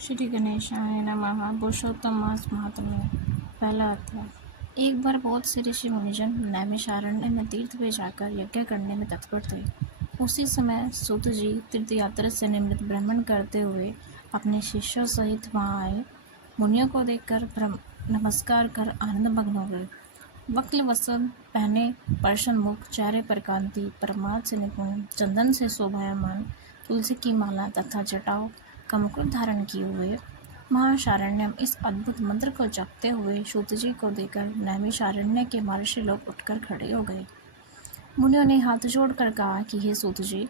श्री गणेशाय नमः। पुरुषोत्तम मास महात्म्य। पहला अध्याय। एक बार बहुत से ऋषि मुनिजन नैमिषारण्य में तीर्थ पे जाकर यज्ञ करने में तत्पर थे। उसी समय सूत जी तीर्थयात्रा से निवृत्त भ्रमण करते हुए अपने शिष्यों सहित वहां आए। मुनियों को देखकर नमस्कार कर आनंदमग्न हो गए। वक्ल वसन पहने, पर्शन मुख, चेहरे पर कांति, परमार्थ से निपुण, चंदन से शोभायमान, तुलसी की माला तथा जटाओं का मुकुट धारण किए हुए महाशारण्यम इस अद्भुत मंत्र को जपते हुए सूत जी को देखकर नैमिषारण्य के महर्षि लोग उठकर खड़े हो गए। मुनियों ने हाथ जोड़कर कहा कि हे सूत जी,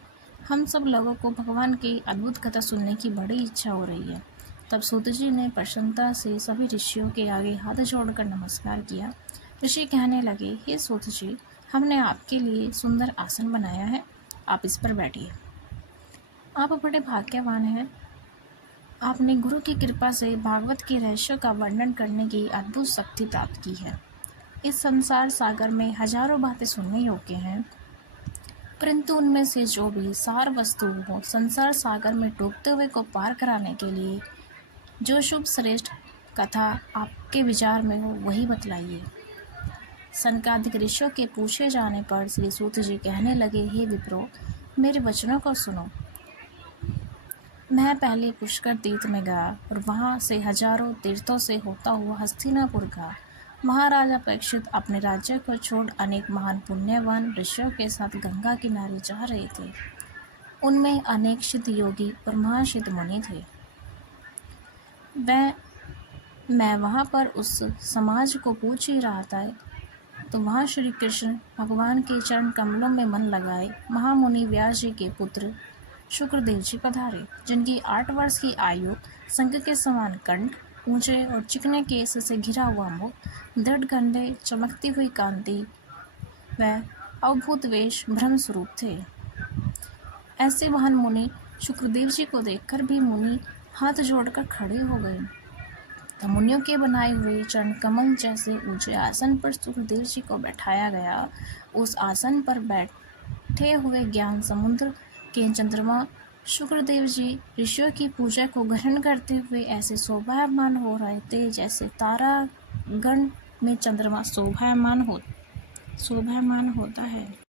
हम सब लोगों को भगवान की अद्भुत कथा सुनने की बड़ी इच्छा हो रही है। तब सूत जी ने प्रसन्नता से सभी ऋषियों के आगे हाथ जोड़कर नमस्कार किया। ऋषि कहने लगे, हे सूत जी, हमने आपके लिए सुंदर आसन बनाया है, आप इस पर बैठिए। आप बड़े भाग्यवान हैं। आपने गुरु की कृपा से भागवत के रहस्यों का वर्णन करने की अद्भुत शक्ति प्राप्त की है। इस संसार सागर में हजारों बातें सुनने योग्य हैं, परंतु उनमें से जो भी सार वस्तु हो संसार सागर में डूबते हुए को पार कराने के लिए जो शुभ श्रेष्ठ कथा आपके विचार में हो वही बतलाइए। सनकादिक ऋषियों के पूछे जाने पर श्री सूत जी कहने लगे, हे विप्रो, मेरे वचनों को सुनो। मैं पहले पुष्कर तीर्थ में गया और वहां से हजारों तीर्थों से होता हुआ हस्तिनापुर गया। महाराजा परीक्षित अपने राज्य को छोड़ अनेक महान पुण्यवान ऋषियों के साथ गंगा किनारे जा रहे थे। उनमें अनेक सिद्ध योगी और महासिद्ध मुनि थे। मैं वहां पर उस समाज को पूछ ही रहा था तो वहां श्री कृष्ण भगवान के चरण कमलों में मन लगाए महामुनि व्यास जी के पुत्र शुक्रदेव जी पधारे, जिनकी 8 वर्ष की आयु, शंख के समान कंठ, ऊंचे और चिकने केस से घिरा हुआ मुख, दृढ़ कंधे, चमकती हुई कांति व अद्भुत वेश ब्रह्म स्वरूप थे। ऐसे महान मुनि शुक्रदेव जी को देखकर भी मुनि हाथ जोड़कर खड़े हो गए। तो मुनियों के बनाए हुए चरण कमल जैसे ऊंचे आसन पर शुक्रदेव जी को बैठाया गया। उस आसन पर बैठे हुए ज्ञान समुद्र के चंद्रमा शुक्रदेव जी ऋषियों की पूजा को ग्रहण करते हुए ऐसे शोभायमान हो रहे थे जैसे तारागण में चंद्रमा शोभायमान होता है।